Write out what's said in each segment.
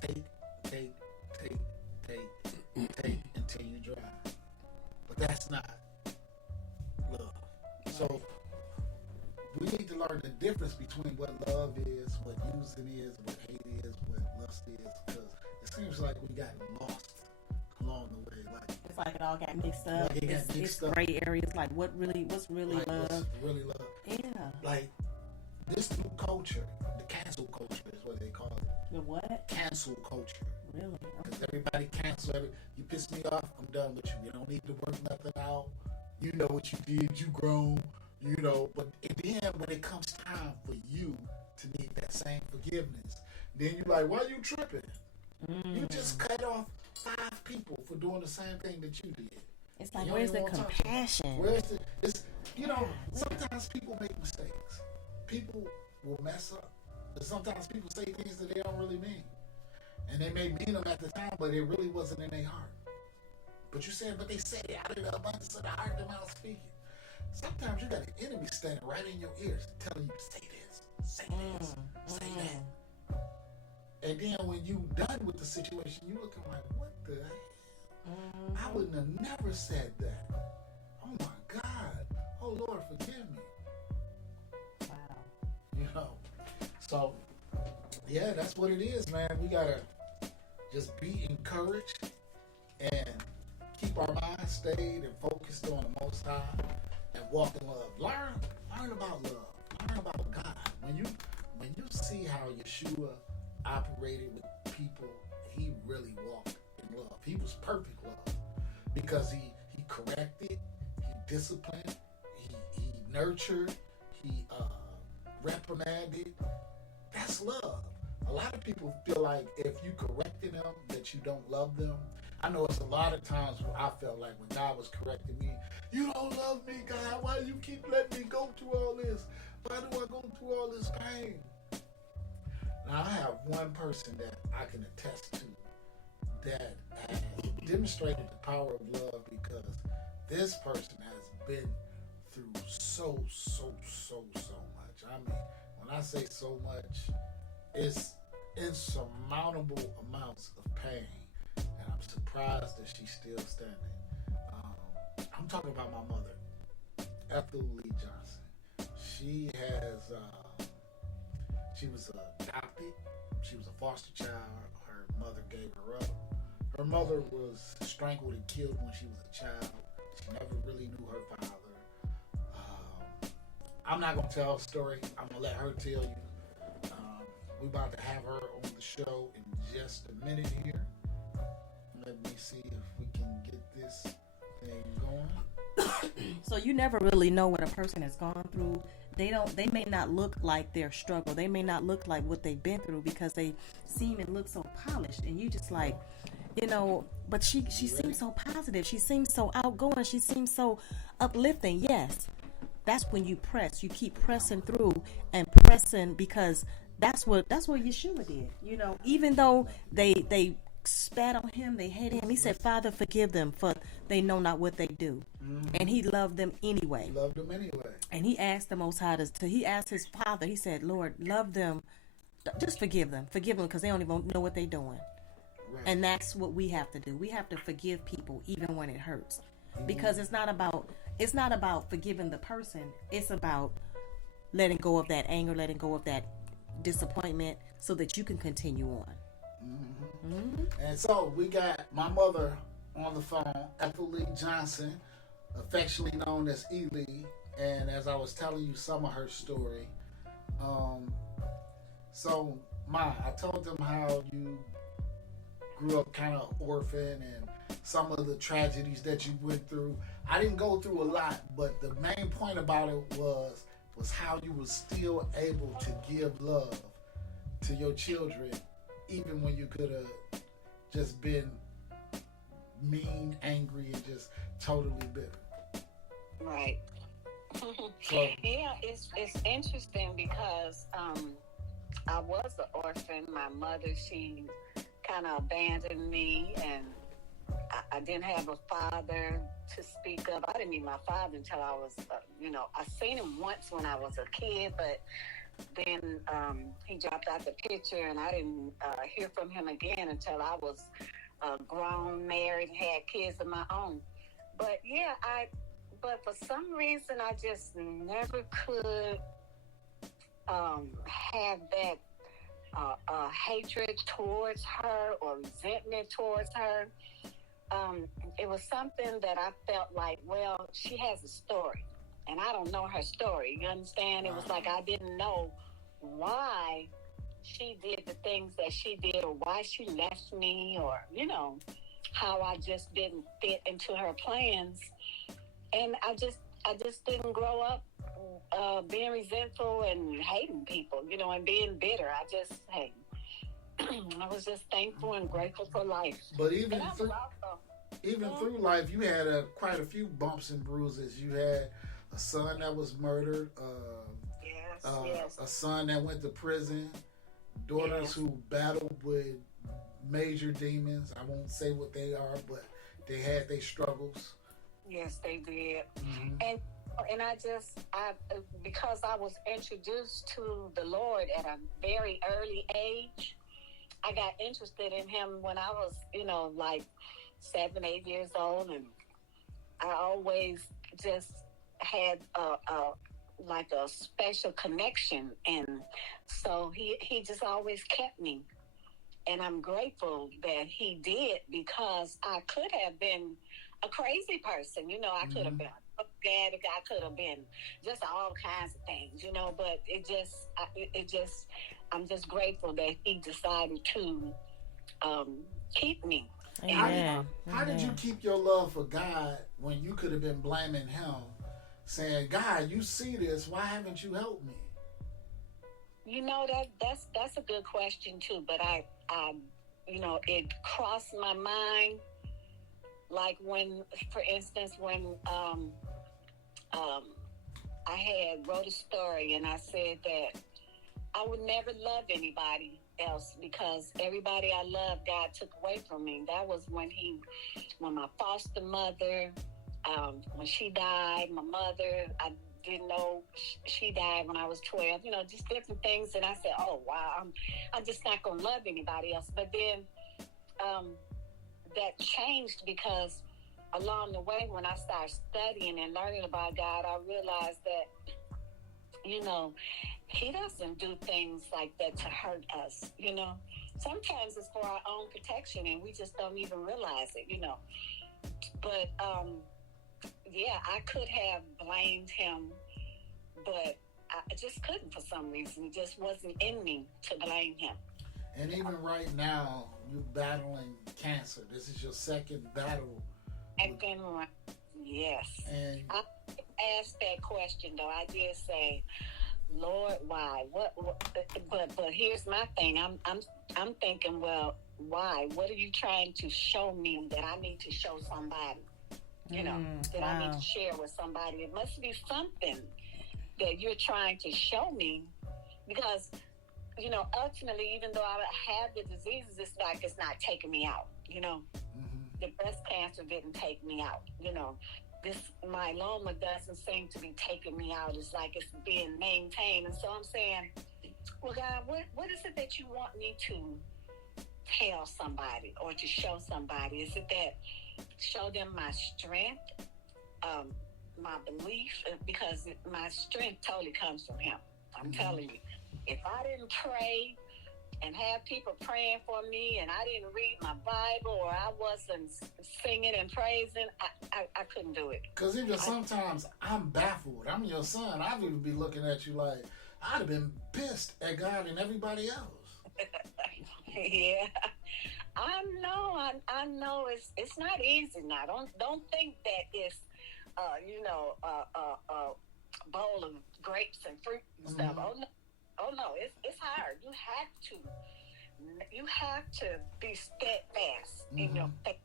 take, take, take, take until you dry. But that's not love. So we need to learn the difference between what love is, what using is, what hate is, what lust is, because it seems like we got lost along the way. Like it's like it all got mixed up. Like it's gray areas. Like what's really like love? What's really love? Yeah. Like this new culture, the cancel culture is what they call it. The what? Cancel culture. Really? Because everybody cancel you piss me off, I'm done with you. You don't need to work nothing out. You know what you did, you grown, you know. But at the end, when it comes time for you to need that same forgiveness, then you're like, why you tripping? You just cut off 5 people for doing the same thing that you did. It's like, where's the compassion? Sometimes people make mistakes. People will mess up. But sometimes people say things that they don't really mean. And they may mean them at the time, but it really wasn't in their heart. But you said, but they said it out of the abundance of the heart, the mouth speaking. Sometimes you got an enemy standing right in your ears telling you, say this, say this, say that. And then when you done with the situation, you looking like, what the hell? I wouldn't have never said that. Oh my God. Oh Lord, forgive me. Wow. You know. So, yeah, that's what it is, man. We gotta just be encouraged and keep our minds stayed and focused on the Most High and walk in love. Learn about love. Learn about God. When you see how Yeshua operated with people, he really walked in love. He was perfect love because he corrected, he disciplined, he nurtured, he reprimanded. That's love. A lot of people feel like if you corrected them that you don't love them. I know it's a lot of times where I felt like when God was correcting me, you don't love me, God. Why do you keep letting me go through all this? Why do I go through all this pain? Now I have one person that I can attest to that has demonstrated the power of love because this person has been through so much. I mean, when I say so much, it's insurmountable amounts of pain, and I'm surprised that she's still standing. I'm talking about my mother, Ethel Lee Johnson. She was adopted. She was a foster child. Her mother gave her up. Her mother was strangled and killed when she was a child. She never really knew her father. I'm not going to tell her story. I'm going to let her tell you. We're about to have her on the show in just a minute here. Let me see if we can get this thing going. So you never really know what a person has gone through. They may not look like their struggle. They may not look like what they've been through because they seem and look so polished. And you just like, but she seems so positive. She seems so outgoing. She seems so uplifting. Yes. That's when you press. You keep pressing through and pressing because that's what Yeshua did. Even though they spat on him, they hated him. He said, Father, forgive them, for they know not what they do. Mm-hmm. And he loved them anyway. He loved them anyway. And he asked the Most High he asked his Father, he said, Lord, love them. Just forgive them because they don't even know what they're doing. Right. And that's what we have to do. We have to forgive people even when it hurts. Mm-hmm. Because it's not about forgiving the person. It's about letting go of that anger, letting go of that disappointment so that you can continue on. Mm-hmm. Mm-hmm. And so we got my mother on the phone, Ethel Lee Johnson, affectionately known as Ely. And as I was telling you some of her story, so Ma, I told them how you grew up kind of orphan and some of the tragedies that you went through. I didn't go through a lot, but the main point about it was how you were still able to give love to your children even when you could have just been mean, angry, and just totally bitter. Right. So, yeah, it's interesting because I was an orphan. My mother, she kind of abandoned me, and I didn't have a father to speak of. I didn't meet my father until I was, I seen him once when I was a kid, but then he dropped out the picture, and I didn't hear from him again until I was grown, married, had kids of my own. But yeah, but for some reason, I just never could have that hatred towards her or resentment towards her. It was something that I felt like, well, she has a story, and I don't know her story. You understand? It was like I didn't know why she did the things that she did, or why she left me, or how I just didn't fit into her plans, and I just didn't grow up being resentful and hating people, and being bitter. I was just thankful and grateful for life. But even through life, you had quite a few bumps and bruises. You had a son that was murdered, yes. a son that went to prison, daughters who battled with major demons. I won't say what they are, but they had their struggles. Yes, they did. Mm-hmm. And I because I was introduced to the Lord at a very early age, I got interested in him when I was, like 7, 8 years old, and I always just had like a special connection, and so he just always kept me, and I'm grateful that he did, because I could have been a crazy person, I could have been a bad guy, I could have been just all kinds of things, but I'm just grateful that he decided to keep me. Amen. How did you keep your love for God when you could have been blaming him, saying, God, you see this, why haven't you helped me? That's a good question too, but I it crossed my mind, like when, for instance, when I had wrote a story and I said that I would never love anybody else because everybody I loved, God took away from me. That was when my foster mother, when she died, my mother, I didn't know she died when I was 12, just different things. And I said, oh, wow, I'm just not going to love anybody else. But then that changed because along the way, when I started studying and learning about God, I realized that, he doesn't do things like that to hurt us, Sometimes it's for our own protection and we just don't even realize it, But, I could have blamed him, but I just couldn't for some reason. It just wasn't in me to blame him. And even right now, you're battling cancer. This is your second battle. Yes. And I asked that question, though. I did say, Lord, why? What? But here's my thing. I'm thinking, well, why? What are you trying to show me that I need to show somebody? That I need to share with somebody. It must be something that you're trying to show me, because ultimately, even though I have the diseases, it's like it's not taking me out. The breast cancer didn't take me out. This myeloma doesn't seem to be taking me out. It's like it's being maintained. And so I'm saying, well, God, what is it that you want me to tell somebody or to show somebody? Is it that show them my strength, my belief? Because my strength totally comes from him. I'm telling you, if I didn't pray and have people praying for me, and I didn't read my Bible, or I wasn't singing and praising, I couldn't do it. Because even sometimes I'm baffled. I'm your son. I'd even be looking at you like I'd have been pissed at God and everybody else. Yeah, I know it's not easy now. Don't think that it's a bowl of grapes and fruit and stuff. Oh no, it's hard. You have to be steadfast in your faith,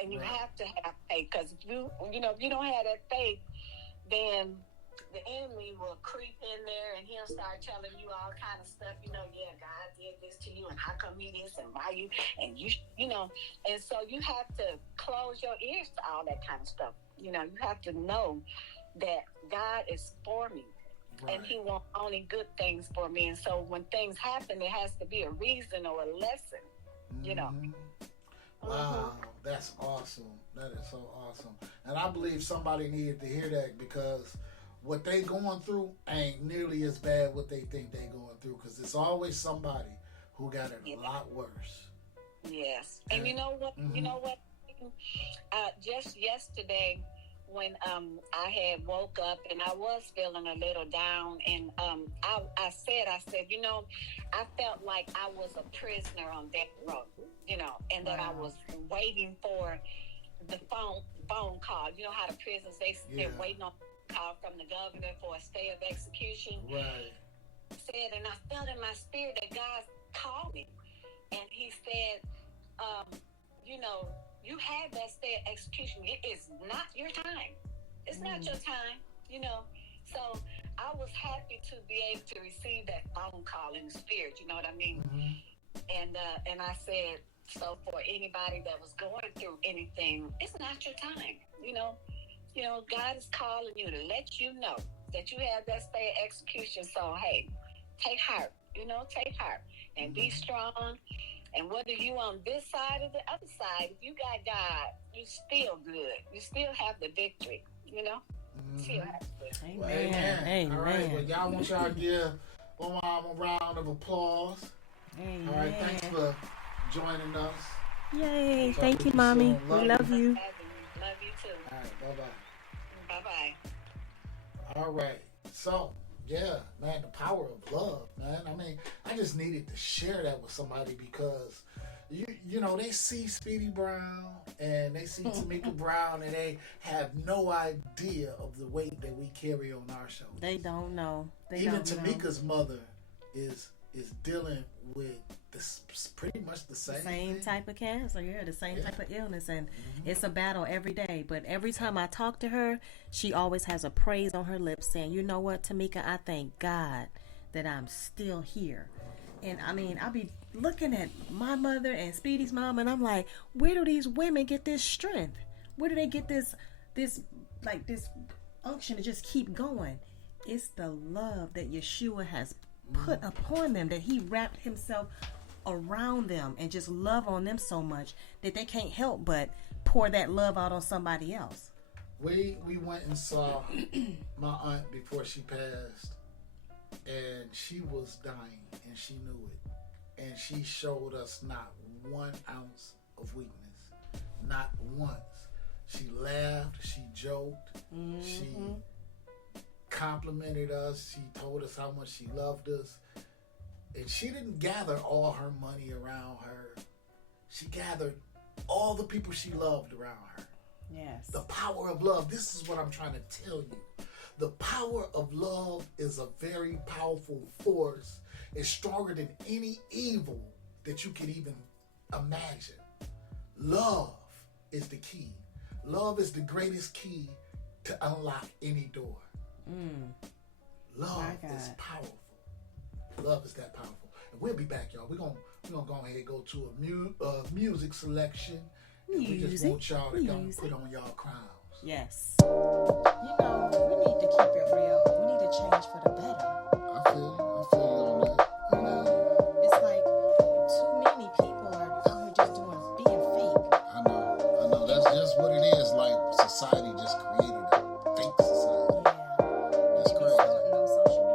and you have to have faith, because if you don't have that faith, then the enemy will creep in there and he'll start telling you all kind of stuff. God did this to you, and how come he this, and why you, and and so you have to close your ears to all that kind of stuff. You have to know that God is for me. and He wants only good things for me. And so when things happen, there has to be a reason or a lesson, you know. Wow, that's awesome. That is so awesome. And I believe somebody needed to hear that, because what they going through ain't nearly as bad what they think they going through, because it's always somebody who got it a lot worse. Yes. And you know what? You know what? Just yesterday, when I had woke up and I was feeling a little down, and I said, you know, I felt like I was a prisoner on death row, you know, and that I was waiting for the phone call. You know how the prisons, they're waiting on a call from the governor for a stay of execution. Right. And I felt in my spirit that God called me, and He said, you know, you had that stay of execution. It is not your time. It's not your time, you know. So I was happy to be able to receive that phone call in the spirit. You know what I mean? And I said, so for anybody that was going through anything, it's not your time. You know, God is calling you to let you know that you have that stay of execution. So hey, take heart. You know, take heart and be strong. And whether you on this side or the other side, if you got God, you still good. You still have the victory, you know? Still have the victory. Well, amen. All right, well, y'all want y'all to give one mom a round of applause. Amen. All right, thanks for joining us. Yay. Thank you, Mommy. We love you. Love you too. All right, bye-bye. Bye-bye. All right, so, yeah, man, the power of love, man. I mean, I just needed to share that with somebody, because, you know, they see Speedy Brown and they see Tamika Brown, and they have no idea of the weight that we carry on our shoulders. They don't know. Even Tamika's mother is dealing with this pretty much the same thing. Type of cancer, the same type of illness, and it's a battle every day. But every time I talk to her, she always has a praise on her lips, saying, you know what, Tamika, I thank God that I'm still here. And I mean, I'll be looking at my mother and Speedy's mom, and I'm like, where do these women get this strength? Where do they get this unction to just keep going? It's the love that Yeshua has put upon them, that He wrapped Himself around them and just love on them so much that they can't help but pour that love out on somebody else. We went and saw my aunt before she passed, and she was dying, and she knew it, and she showed us not 1 ounce of weakness, not once. She laughed, she joked, she complimented us, she told us how much she loved us. And she didn't gather all her money around her. She gathered all the people she loved around her. Yes. The power of love. This is what I'm trying to tell you. The power of love is a very powerful force. It's stronger than any evil that you can even imagine. Love is the key. Love is the greatest key to unlock any door. Love is powerful. Love is that powerful. And we'll be back, y'all. We're gonna go ahead and go to a music selection. And we just want y'all to go and put on y'all crowns. Yes. You know, we need to keep it real. We need to change for the better. I feel you on that. You know, it's like too many people are out here just being fake. I know. That's just what it is. Like, society just created a fake society. Yeah. That's crazy. No social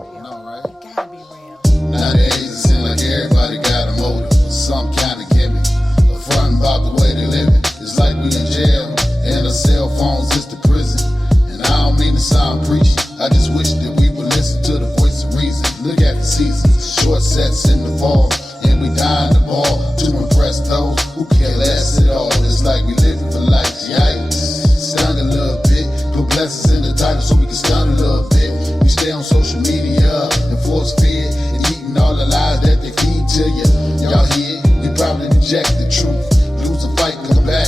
media. No, right? It gotta be real. Nowadays it seems like everybody got a motive, some kind of gimmick, a front about the way they living. It's like we in jail and our cell phones is the prison. And I don't mean to sound preachy, I just wish that we would listen to the voice of reason. Look at the seasons, short sets in the fall, and we dying the ball to impress those who care less at all. It's like we living for life, yikes. Stung a little bit, put blessings in the title so we can stun a little bit. We stay on social media and force fear and eating all the lies that they feed to you. Y'all hear, we probably reject the truth, lose a fight, come back.